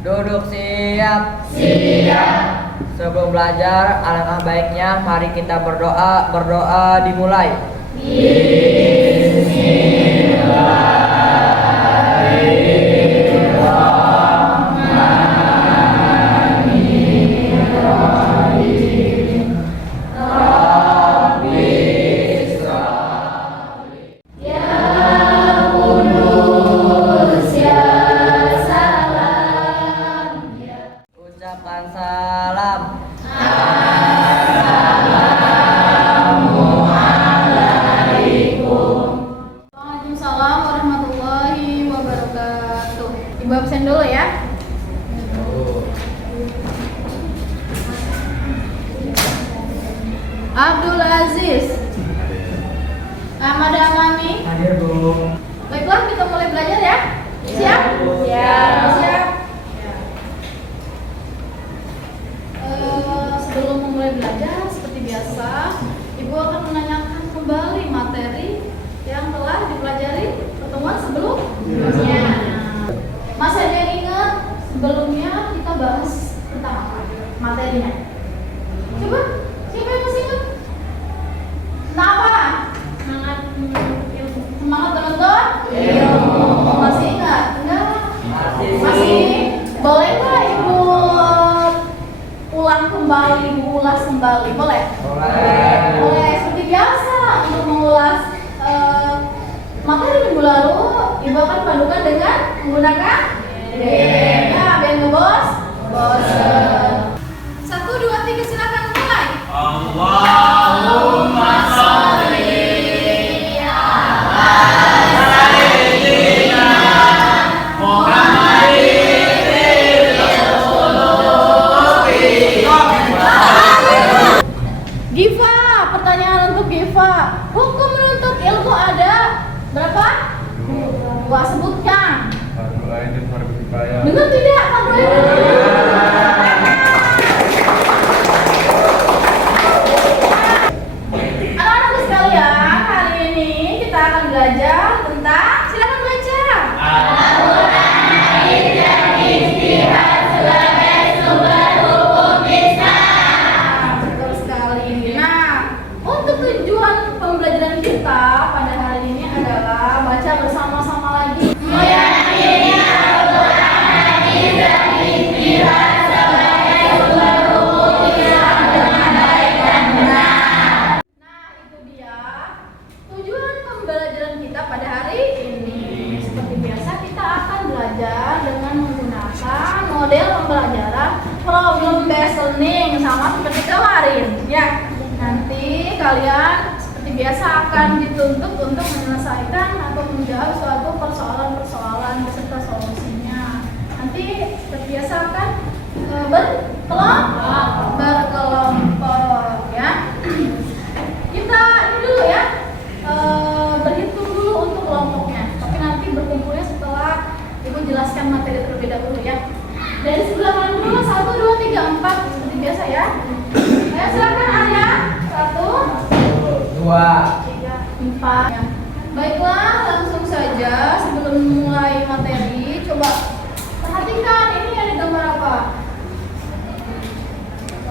Duduk siap. Siap. Sebelum belajar, alangkah baiknya mari kita berdoa. Berdoa dimulai. Ucapkan salam. Waalaikumsalam warahmatullahi wabarakatuh. Ibu absen dulu ya. Abdul Aziz, Ahmad Amani. Hadir, Bu. Baiklah, kita mulai belajar ya. Siap? Siap. Sebelum memulai belajar, seperti biasa, Ibu akan menanyakan kembali materi yang telah dipelajari pertemuan sebelumnya. Masih ada yang ingat sebelumnya kita bahas tentang apa materinya? Coba, siapa yang masih ingat? Tentang apa? Semangat teman-teman? Masih ingat? Enggak? Masih? Boleh nggak Ibu ulang kembali, Ibu ulas kembali? Boleh? Boleh. Seperti biasa untuk mengulas materi minggu lalu, Ibu akan pandukan dengan menggunakan game. Ya, biar ngebos. Bosen. 1, 2, 3, silakan mulai. Allahumma sholli ala sayyidina Muhammadin Giva, pertanyaan untuk Giva. Hukum menuntut ilmu ada berapa? 2, sebutkan. Fardu ain dan fardu kifayah. Dengar tidak? Fardu ain dan fardu kifayah. Anak-anakku sekalian, hari ini kita akan belajar tentang, silakan baca. Betul sekali. Nah, untuk tujuan pembelajaran kita pada hari ini adalah baca bersama-sama lagi. Nah, itu dia tujuan pembelajaran kita pada hari ini. Seperti biasa kita akan belajar dengan menggunakan model pembelajaran problem based learning sama seperti kemarin. Ya, nanti kalian seperti biasa akan dituntut untuk menyelesaikan atau menjawab suatu persoalan-persoalan beserta solusinya. Nanti seperti biasa akan berkelompok ya. Kita ini dulu ya, berhitung dulu untuk kelompoknya. Tapi nanti berkumpulnya setelah Ibu jelaskan materi terlebih dahulu ya. Dari sebelah mana dulu? 1, 2, 3, 4 seperti biasa ya. Ayo silakan Arya. 1, 2, 3, 4 ya. Baiklah, langsung saja sebelum mulai materi, coba perhatikan ini ada gambar apa?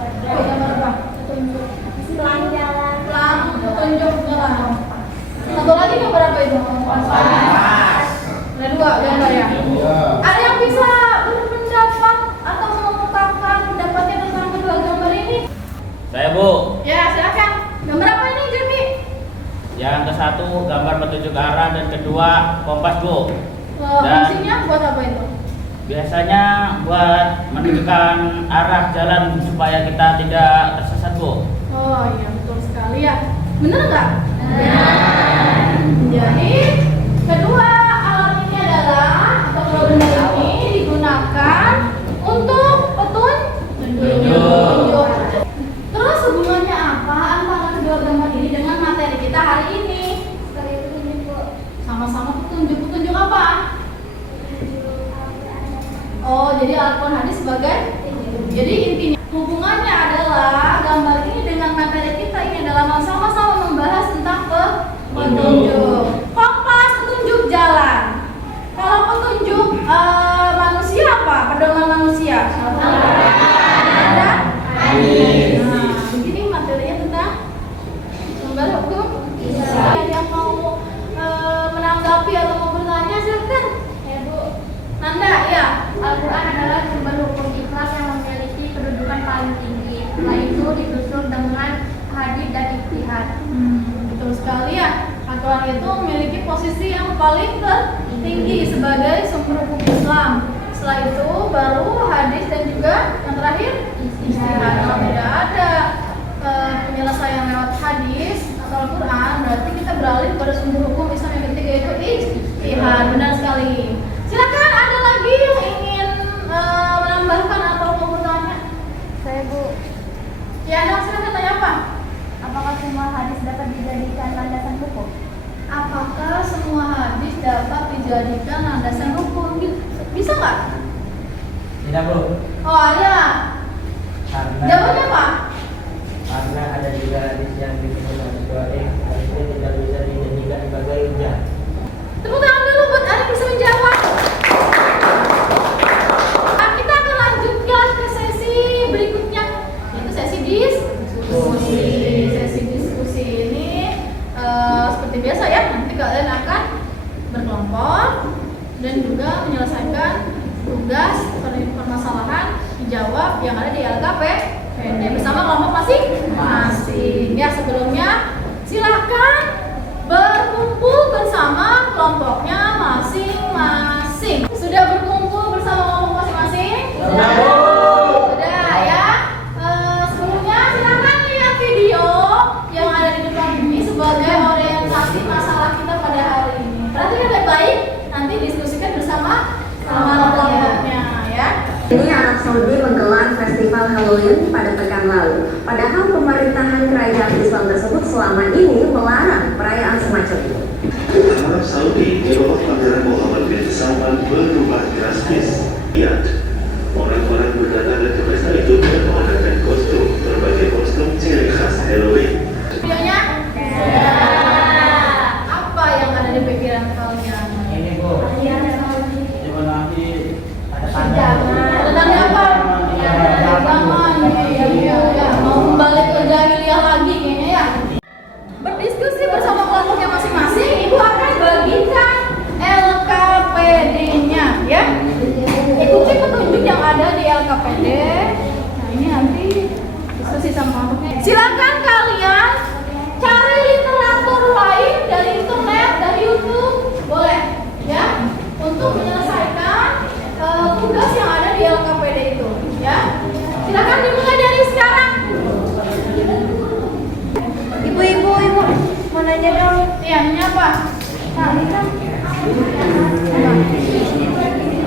Ada gambar apa? Petunjuk. Petunjuk jalan. Satu lagi gambar apa itu? Ada 2 gambar ya. Ada yang bisa berpendapat atau mengungkapkan pendapatnya tentang kedua gambar ini? Saya, Bu. Ya, silakan. Gambar apa ini, Jermi? Yang ke satu gambar petunjuk arah dan kedua kompas, Bu. Dan Fungsinya buat apa itu? biasanya buat menunjukkan arah jalan supaya kita tidak tersesat, Bu. Oh iya, betul sekali ya. Bener nggak? Jadi kedua alat ini adalah atau kedua benda ini digunakan untuk petunjuk. Terus hubungannya apa antara kedua gambar ini dengan materi kita hari ini? Sama-sama petunjuk. Petunjuk apa? Oh, jadi Al-Quran hadis sebagai. Jadi intinya hubungannya adalah gambar ini dengan materi kita ini adalah sama-sama membahas tentang petunjuk. Kompas petunjuk jalan. Kalau petunjuk manusia apa? Pedoman manusia ijtihad. Betul sekali ya. Al-Quran itu memiliki posisi yang paling tertinggi sebagai sumber hukum Islam. Setelah itu baru hadis dan juga yang terakhir ijtihad. Kalau tidak ada penyelesaian lewat hadis atau Al-Quran, berarti kita beralih pada sumber hukum Islam yang ketiga yaitu ijtihad. Benar sekali. Silakan, ada lagi yang ingin menambahkan atau mau bertanya? Saya Bu, Ya, silakan tanya apa? apakah semua hadis dapat dijadikan landasan hukum? Apakah semua hadis dapat dijadikan landasan hukum? Bisa nggak? Tidak, Bu. Oh, ada. Karena Jawabannya apa? karena ada juga hadis yang disebut doain, hadisnya tidak bisa dijadikan sebagai hujah. Tepuk tangan dulu buat Ari bisa menjawab. Nah, kita akan lanjutkan ke sesi berikutnya, yaitu sesi diskusi. Sesi diskusi ini seperti biasa ya, nanti kalian akan berkelompok dan juga menyelesaikan tugas permasalahan dijawab yang ada di LKPD bersama kelompok masing-masing. Ya, sebelumnya silahkan berkumpul bersama kelompoknya masing-masing. Sudah berkumpul bersama kelompok masing-masing? Sudah ya. Sebelumnya silahkan lihat video yang ada di depan ini sebagai orientasi masalah kita pada hari ini. Perhatikan baik-baik, nanti diskusikan bersama kelompoknya ya. Ini Arab Saudi menggelar festival Halloween pada pekan lalu. Padahal pemerintahan kerajaan Islam tersebut selama ini melarang perayaan semacam itu. Arab Saudi di bawah pangeran Muhammad bin Salman berubah drastis. Lihat, orang-orang berdatangan ke pesta itu dengan mengenakan kostum berbagai kostum ciri khas Halloween. Videonya? Apa yang ada di pikiran kalian? Ini, Bu. Coba nanti ada tanda. Ada tanda apa? Jangan. Iya. Mau balik ke jahiliyah lagi kayaknya ya. Berdiskusi bersama kelompoknya masing-masing, Ibu akan bagikan LKPD-nya ya. Ikuti petunjuk yang ada di LKPD. Nah, ini nanti diskusi sama kelompoknya. Silakan kalian cari literatur lain dari internet, dari YouTube, boleh ya, untuk menyelesaikan tugas yang ada di LKPD itu ya. Silakan dimulai dari sekarang. Ibu, mau nanya dong. Iya, ini apa? Ini kan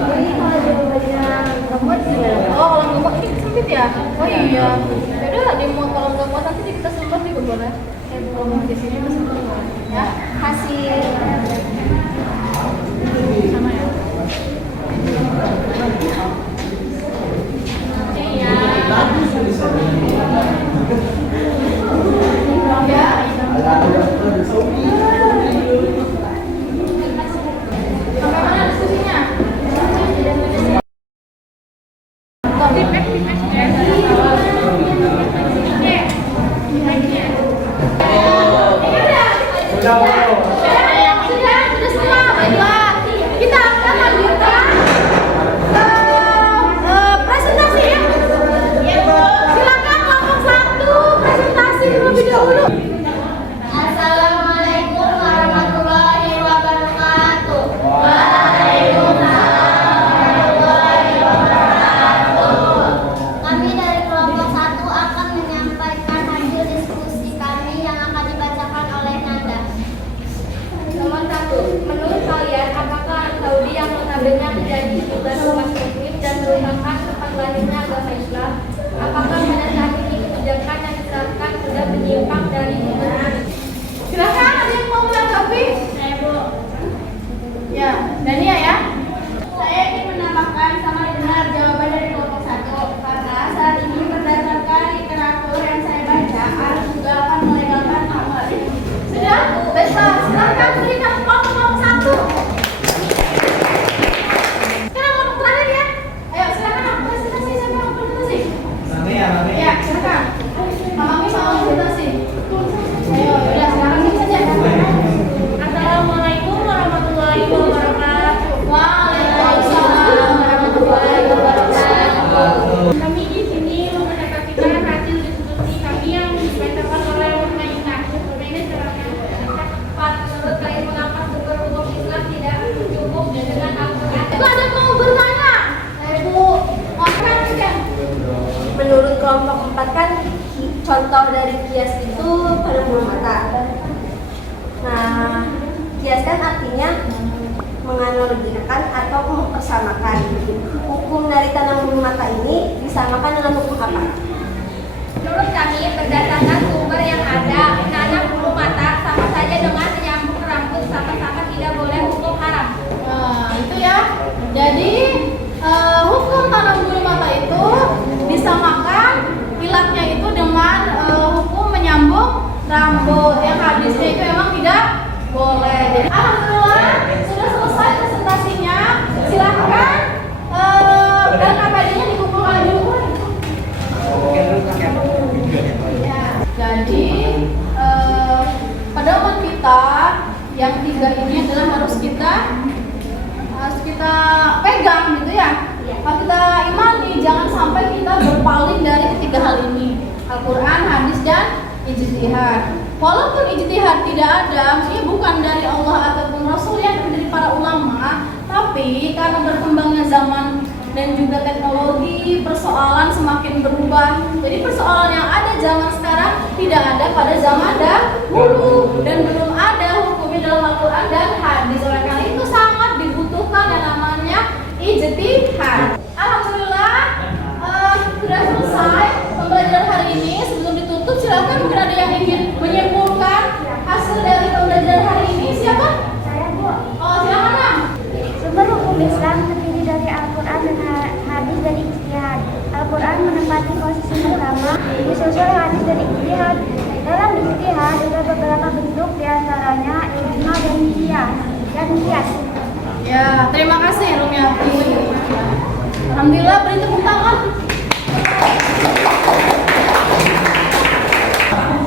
ini kalau jawabannya lemot gimana? Oh, kalau nggak kuat ini sempit ya? Oh iya. Yaudah, di mau kalau nggak kuat nanti kita sempat juga boleh. Kalau di sini kita sempat boleh. Ya, Hasil sama ya. Sampai mana diskusinya? Sudah semua, baiklah. Kita akan lanjutkan presentasi ya. Silakan kelompok 1 presentasi terlebih dahulu. Assalamualaikum warahmatullahi wabarakatuh. Kami dari kelompok 1 akan menyampaikan hasil diskusi kami yang akan dibacakan oleh Nanda. Nomor 1, menurut kalian apakah Arab Saudi yang notabene menjadi tugas umat muslim dan merupakan tempat lahirnya agama Islam, apakah pada saat ini kebijakan yang diterapkan sudah menyimpang dari hukum? Silakan, ada yang mau menanggapi? Saya Bu. Ya, Dania ya. Saya ingin menambahkan sangat benar jawaban dari kelompok 1 karena saat ini berdasarkan literatur yang saya baca Arab juga akan melegalkan khamar. Sudah? Baiklah, silakan berikan kelompok 1. Sekarang kelompok terakhir ya. Ayo, silakan presentasi, siapa yang mau presentasi? Ya, silakan. Mami mau presentasi. Ayo, udah sekarang ini saja. kelompok 4 kan contoh dari kias itu pada bulu mata. Nah, kias kan artinya menganalogikan atau mempersamakan. Hukum dari tanam bulu mata ini disamakan dengan hukum apa? Menurut kami, berdasarkan sumber yang ada, menanam bulu mata sama saja dengan menyambung rambut, sama-sama tidak boleh hukum haram. Nah, itu ya. Jadi hukum tanam bulu mata itu disamakan ilatnya itu dengan hukum menyambung rambut. Yang hadisnya itu memang tidak boleh. Jadi, alhamdulillah sudah selesai presentasinya. Silahkan dan KPD-nya dikumpulkan dulu. Jadi pedoman kita yang 3 ini adalah harus kita pegang gitu ya. Harus kita imani, jangan sampai kita berpaling dari ketiga hal ini, Al-Quran, hadis, dan ijtihad. Walaupun ijtihad tidak ada, maksudnya bukan dari Allah ataupun Rasul yang dari para ulama, tapi karena berkembangnya zaman dan juga teknologi, persoalan semakin berubah. Jadi persoalan yang ada zaman sekarang tidak ada pada zaman dahulu, dan belum ada hukumnya dalam Al-Quran dan hadis. Oleh karena itu sangat dibutuhkan yang namanya ijtihad. Alhamdulillah sudah selesai pembelajaran hari ini. Sebelum ditutup, silakan mungkin ada yang ingin menyimpulkan hasil dari pembelajaran hari ini. Siapa? Saya, Bu. Oh, silakan, Nam. Sumber hukum Islam terdiri dari Al-Quran dan hadis dan ijtihad. Al-Quran menempati posisi pertama, disusul hadis dan ijtihad. Dalam ijtihad ada beberapa bentuk, diantaranya ijma dan kias. Ya, terima kasih Rumiati. Alhamdulillah, beri tepuk tangan.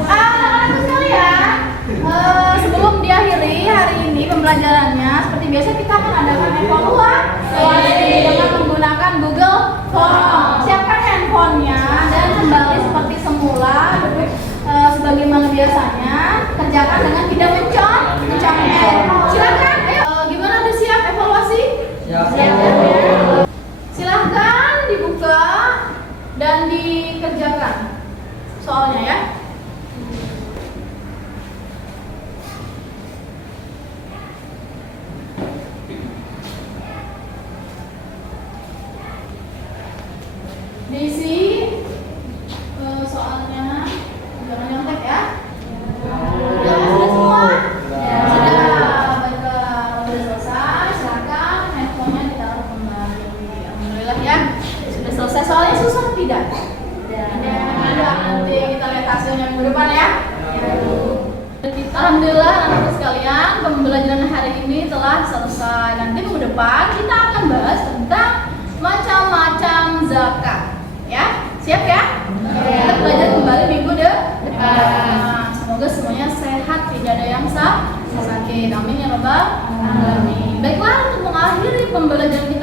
Anak-anakku sekalian, sebelum diakhiri hari ini pembelajarannya, seperti biasa kita akan adakan evaluasi dengan menggunakan Google Form. Siapkan handphonenya dan kembali seperti semula, sebagaimana biasanya. Kerjakan dengan tidak mencong-comel. Silakan, ayo. Gimana, udah siap evaluasi? Siap. Silahkan dibuka dan dikerjakan soalnya ya. Diisi soalnya, jangan nyontek ya. Sudah semua? Ya, sudah. Baiklah, sudah selesai. Silakan handphonenya ditaruh kembali. Alhamdulillah ya, sudah selesai. Soalnya susah tidak? Tidak. Nanti kita lihat hasilnya minggu depan ya. Alhamdulillah anak-anak sekalian, pembelajaran hari ini telah selesai. Nanti minggu depan kita akan bahas tentang macam-macam zakat. Ya, siap ya? Kita belajar kembali minggu depan. Semoga semuanya sehat, tidak ada yang sakit. Amin ya rabbal alamin. Baiklah, untuk mengakhiri pembelajaran